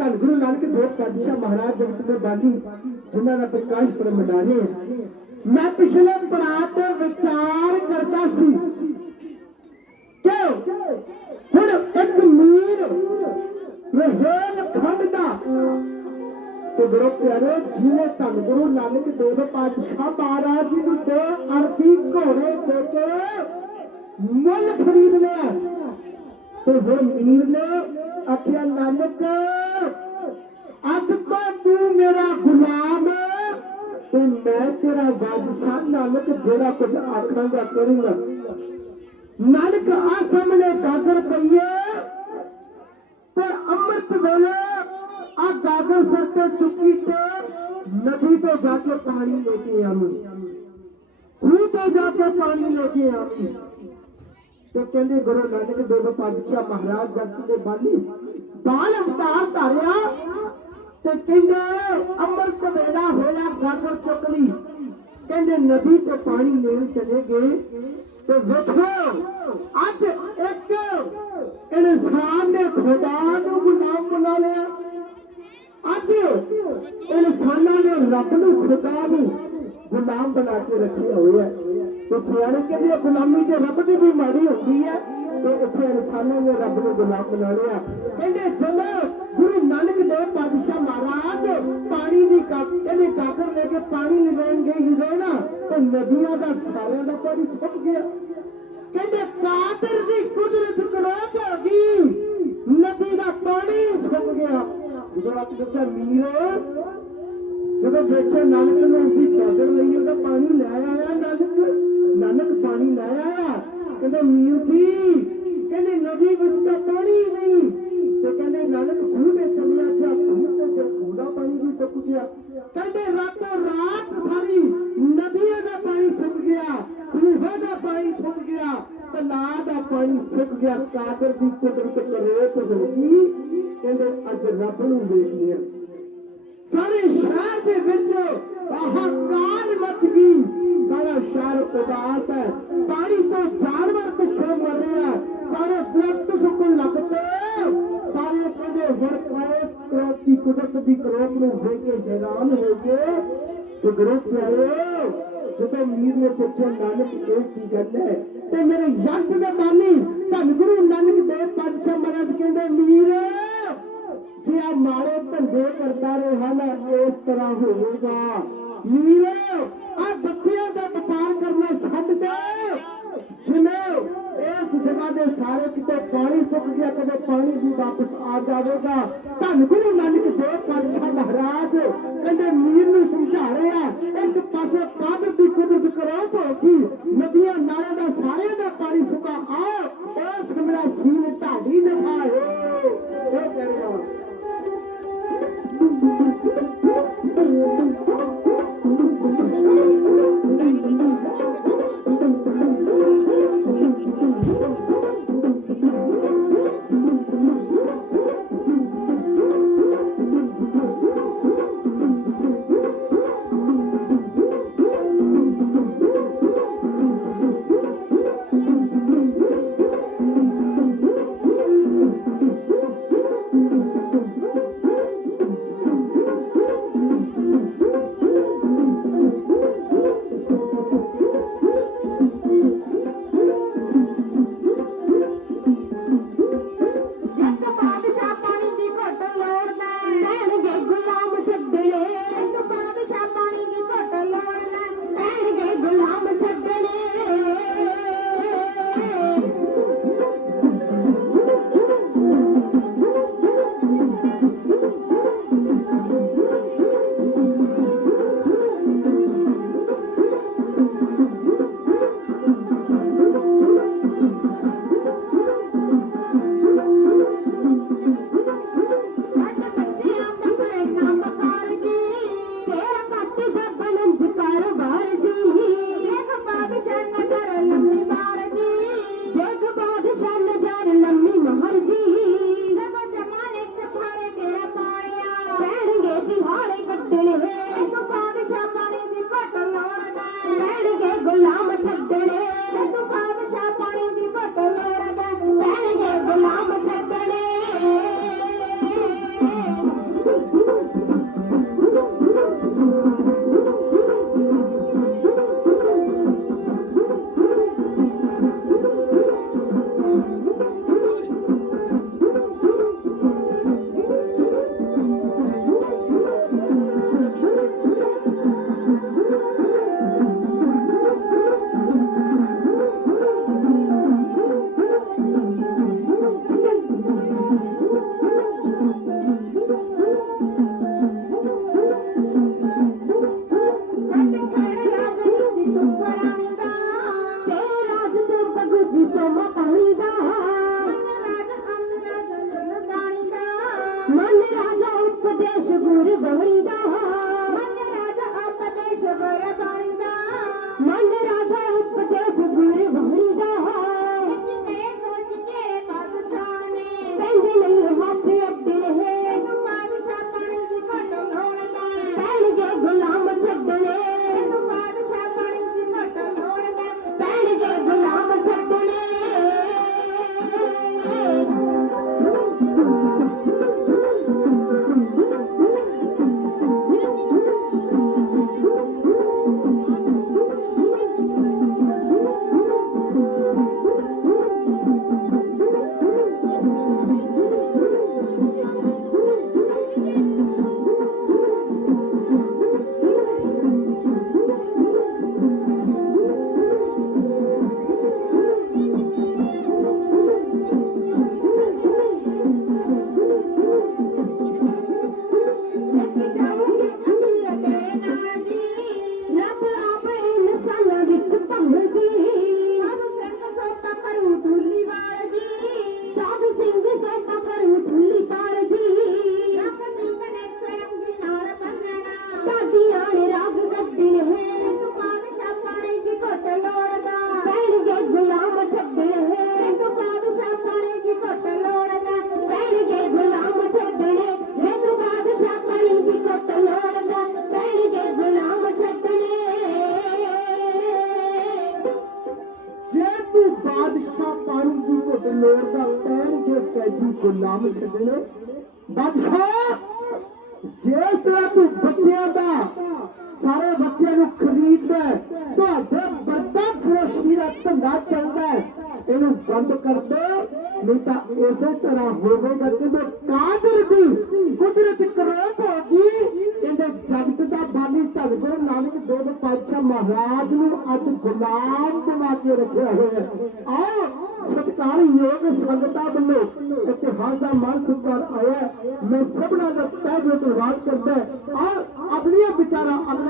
ਧੰਨ ਗੁਰੂ ਨਾਨਕ ਦੇਵ ਪਾਤਸ਼ਾਹ ਮਹਾਰਾਜ ਜਗਤ ਦੇ ਬਾਲੀ ਜਿਨ੍ਹਾਂ ਦਾ ਪ੍ਰਕਾਸ਼ ਪਰ ਮੰਡਾਰੇ ਮੈਂ ਪਿਛਲੇ ਪੜਾਅ ਤੇ ਵਿਚਾਰ ਕਰਦਾ ਸੀ ਕਿ ਹੁਣ ਇੱਕ ਮੀਰ ਰਹਿਲ ਖੰਡ ਦਾ ਤੇ ਗੁਰੂ ਪਿਆਰੇ ਜਿਹਨੇ ਧੰਨ ਗੁਰੂ ਨਾਨਕ ਦੇਵ ਪਾਤਸ਼ਾਹ ਮਹਾਰਾਜ ਜੀ ਨੂੰ ਦੋ ਅਰਥੀ ਘੋੜੇ ਦੇ ਕੇ ਮੁੱਲ ਖਰੀਦ ਲਿਆ। ਤੇ ਹੁਣ ਮੀਰ ਨੇ ਆਖਿਆ, ਨਾਨਕ ਮੈਂ ਤੇਰਾ ਬਾਦਸ਼ਾਹ ਨਾਨਕ ਜਿਹੜਾ ਕੁਝ ਆਖਾਂਗਾ ਕਰੂੰਗਾ ਨਾਨਕ ਆ ਸਾਹਮਣੇ ਗਾਗਰ ਪਈਏ ਤੇ ਅੰਮ੍ਰਿਤ ਵੇਲੇ ਆ ਗਾਗਰ ਸਿਰ ਤੇ ਚੁੱਕੀ ਤੇ ਨਦੀ ਤੋਂ ਜਾ ਕੇ ਪਾਣੀ ਲੈ ਕੇ ਆਵੀਂ ਖੂਹ ਤੋਂ ਜਾ ਕੇ ਪਾਣੀ ਲੈ ਕੇ ਆਵੀਂ ਤੇ ਕਹਿੰਦੇ ਗੁਰੂ ਨਾਨਕ ਦੇਵ ਪਾਤਸ਼ਾਹ ਮਹਾਰਾਜ ਜਗਤ ਦੇ ਬਾਨੀ ਬਾਲ ਅਵਤਾਰ ਧਾਰਿਆ ਤੇ ਕਹਿੰਦੇ ਅੰਮ੍ਰਿਤ ਵੇਲਾ ਹੋਇਆ ਗਾਗਰ ਚੁੱਕ ਲਈ ਕਹਿੰਦੇ ਨਦੀ ਤੇ ਪਾਣੀ ਲੈਣ ਚਲੇ ਗਏ ਤੇ ਵੇਖੋ, ਅੱਜ ਇੱਕ ਇਨਸਾਨ ਨੇ ਖੁਦਾ ਨੂੰ ਗੁਲਾਮ ਬਣਾ ਲਿਆ। ਅੱਜ ਇਨਸਾਨਾਂ ਨੇ ਰੱਬ ਨੂੰ ਖੁਦਾ ਨੂੰ ਗੁਲਾਮ ਬਣਾ ਕੇ ਰੱਖਿਆ ਹੋਇਆ ਹੈ। ਤੇ ਸਿਆਣੇ ਕਹਿੰਦੇ ਗੁਲਾਮੀ ਤੇ ਰੱਬ ਦੀ ਵੀ ਮਾੜੀ ਹੁੰਦੀ ਹੈ। ਤੇ ਇੱਥੇ ਇਨਸਾਨਾਂ ਨੇ ਰੱਬ ਨੂੰ ਗੁਲਾਮ ਬਣਾ ਲਿਆ। ਕਹਿੰਦੇ, ਜਦੋਂ ਗੁਰੂ ਨਾਨਕ ਦੇਵ ਪਾਤਸ਼ਾਹ ਮਹਾਰਾਜ ਪਾਣੀ ਦੀ ਕਹਿੰਦੇ ਕਾਕਰ ਲੈ ਕੇ ਪਾਣੀ ਲੈਣ ਗਏ ਹੀ ਤੇ ਨਦੀਆਂ ਦਾ ਸਾਰਿਆਂ ਦਾ ਪਾਣੀ ਸੁੱਕ ਗਿਆ। ਕਹਿੰਦੇ ਕਾਦਰ ਦੀ ਕੁਦਰਤ ਕਰੋਪ ਹੋ ਗਈ। ਨਦੀ ਦਾ ਪਾਣੀ ਸੁੱਕ ਗਿਆ। ਜਦੋਂ ਆਪ ਦੱਸਿਆ, ਮੀਰ ਜਦੋਂ ਦੇਖਿਆ ਨਾਨਕ ਨੂੰ ਵੀ ਕਾਦਰ ਲਈ, ਉਹਦਾ ਪਾਣੀ ਲੈ ਆਇਆ, ਨਾਨਕ ਨਾਨਕ ਪਾਣੀ ਲੈ ਆਇਆ। ਕਹਿੰਦਾ, ਮੀਰ ਜੀ, ਕਹਿੰਦੇ, ਨਦੀ ਵਿੱਚ ਤਾਂ ਪਾਣੀ ਨਹੀਂ। ਤੇ ਕਹਿੰਦੇ, ਨਾਨਕ ਖੂਹ ਤੇ ਚੱਲਿਆ ਜਾ ਖੂਹ ਤੇ ਜੇ ਖੂਹ ਦਾ ਪਾਣੀ ਵੀ ਸੁੱਕ ਗਿਆ। ਕਹਿੰਦੇ, ਰਾਤੋਂ ਰਾਤ ਸਾਰੀ ਨਦੀਆਂ ਦਾ ਪਾਣੀ ਸੁੱਕ ਗਿਆ, ਖੂਹਾਂ ਦਾ ਪਾਣੀ ਸੁੱਕ ਗਿਆ, ਤਲਾਅ ਦਾ ਪਾਣੀ ਸੁੱਕ ਗਿਆ। ਕਾਦਰ ਦੀ ਕੁਦਰਤ ਕਰੋਪ ਹੋ ਗਈ ਕਹਿੰਦੇ, ਅੱਜ ਰੱਬ ਨੂੰ ਵੇਖ ਲਿਆ ਸਾਰੇ ਸ਼ਹਿਰ ਦੇ ਵਿੱਚ ਹਾਹਾਕਾਰ ਮਚ ਗਈ। ਸਾਰਾ ਸ਼ਹਿਰ ਉਦਾਸ ਹੈ। ਪਾਣੀ ਤੋਂ ਜਾਨਵਰ ਭੁੱਖੇ ਮਰ ਰਹੇ ਸਾਰੇ ਦਰਖਤ ਸੁੱਕਣ ਲੱਗ ਪਏ। ਸਾਰੇ ਕਹਿੰਦੇ ਹੁਣ ਕਾਇ ਕਰੋਪ ਦੀ ਕੁਦਰਤ ਦੀ ਕਰੋਪ ਨੂੰ ਵੇਖ ਕੇ ਹੈਰਾਨ ਹੋ ਗਏ। ਤੇ ਗੁਰੂ ਪਿਆਰੇ ਜਦੋਂ ਮੀਰ ਨੇ ਪੁੱਛਿਆ, ਨਾਨਕ, ਇਹ ਕੀ ਗੱਲ ਹੈ? ਤੇ ਮੇਰੇ ਯੰਤ ਦੇ ਮਾਲੀ ਧੰਨ ਗੁਰੂ ਨਾਨਕ ਦੇਵ ਪਾਤਸ਼ਾਹ ਮਹਾਰਾਜ ਕਹਿੰਦੇ, ਮੀਰ ਜੇ ਆ ਮਾੜੇ ਧੰਦੇ ਕਰਦਾ ਰਿਹਾ ਨਾ, ਇਸ ਤਰ੍ਹਾਂ ਹੋਵੇਗਾ ਮੀਰ ਆ ਬੱਚਿਆਂ ਦਾ ਵਪਾਰ ਕਰਨਾ ਛੱਡ ਦੇ। ਜਿਵੇਂ ਇਸ ਜਗ੍ਹਾ ਦੇ ਸਾਰੇ ਕਿਤੇ ਪਾਣੀ ਸੁੱਕ ਗਿਆ, ਕਦੇ ਪਾਣੀ ਵੀ ਵਾਪਸ ਆ ਜਾਵੇਗਾ। ਧੰਨ ਗੁਰੂ ਨਾਨਕ ਦੇਵ ਪਾਤਸ਼ਾਹ ਮਹਾਰਾਜ, ਕਹਿੰਦੇ ਮੀਰ ਨੂੰ ਸਮਝਾ ਰਿਹਾ ਇੱਕ ਪਾਸੇ ਕਾਦਰ ਦੀ ਕੁਦਰਤ ਕਰੋ ਭੋਗੀ ਨਦੀਆਂ ਨਾਲਿਆਂ ਦਾ ਸਾਰਿਆਂ ਦਾ ਪਾਣੀ ਸੁੱਕਾ ਆ ਉਸ ਮੇਰਾ ਸੀਨ ਢਾਡੀ ਦਿਖਾਏ ਇਹ ਕਹਿ ਰਿਹਾ ਗੁਲਾਮ হয়ে ਪੈਣਗੇ ਗੁਲਾਮ ਦਾਦੀਆਂ ਨੇ ਰਾਗ ਗੱਡੀ ਹੈ ਤੂੰ ਬਾਦਸ਼ਾਹ ਪਾਣੀ ਦੀ ਘੁੱਟ ਲੋੜਦਾ। ਪੈਣਗੇ ਗੁਲਾਮ ਛੱਡਣੇ ਹੈ ਤੂੰ ਬਾਦਸ਼ਾਹ ਪਾਣੀ ਦੀ ਘੁੱਟ ਲੋੜਦਾ। ਪੈਣਗੇ ਗੁਲਾਮ ਛੱਡਣੇ ਜੇ ਤੂੰ ਬਾਦਸ਼ਾਹ ਪਾਣੀ ਦੀ ਘੁੱਟ ਜੇ ਤੂੰ ਬਾਦਸ਼ਾਹ ਪਾਣੀ ਦੀ ਘੁੱਟ ਲੋੜਦਾ ਪੈਣਗੇ ਕੈਦੀ ਗੁਲਾਮ ਛੱਡਣੇ। ਬਾਦਸ਼ਾਹ ਜੇ ਤੇਰਾ ਤੂੰ ਬੱਚਿਆਂ ਦਾ ਖਰੀਦਦਾ ਤੁਹਾਡੇ ਵੱਡਾ ਫਰੋਸ਼ੀ ਦਾ ਧੰਦਾ ਚੱਲਦਾ ਇਹਨੂੰ ਬੰਦ ਕਰ ਦੇ ਨਹੀਂ ਤਾਂ ਇਸੇ ਤਰ੍ਹਾਂ ਹੋਵੇਗਾ ਕਿ ਕਾਦਰ ਦੀ ਕੁਦਰਤ ਕਰੋਪ ਹੋਗੀ ਇਹਦੇ ਜਗਤ ਦਾ ਬਾਲੀ ਧੰਨ ਗੁਰੂ ਨਾਨਕ ਦੇਵ ਪਾਤਸ਼ਾਹ ਮਹਾਰਾਜ ਨੂੰ ਅੱਜ ਗੁਲਾਮ ਬਣਾ ਕੇ ਰੱਖਿਆ ਹੋਇਆ ਆਓ ਆਓ ਸਤਿਕਾਰਯੋਗ ਸੰਗਤਾਂ ਵੱਲੋਂ ਇਤਿਹਾਸ ਦਾ ਮਾਨ ਸਤਿਕਾਰ ਆਇਆ ਮੈਂ ਸਭਨਾਂ ਦਾ ਤਹਿ ਦਿਲੋਂ ਧੰਨਵਾਦ ਕਰਦਾ ਔਰ ਅਗਲੀਆਂ ਵਿਚਾਰਾਂ ਅਗਲੇ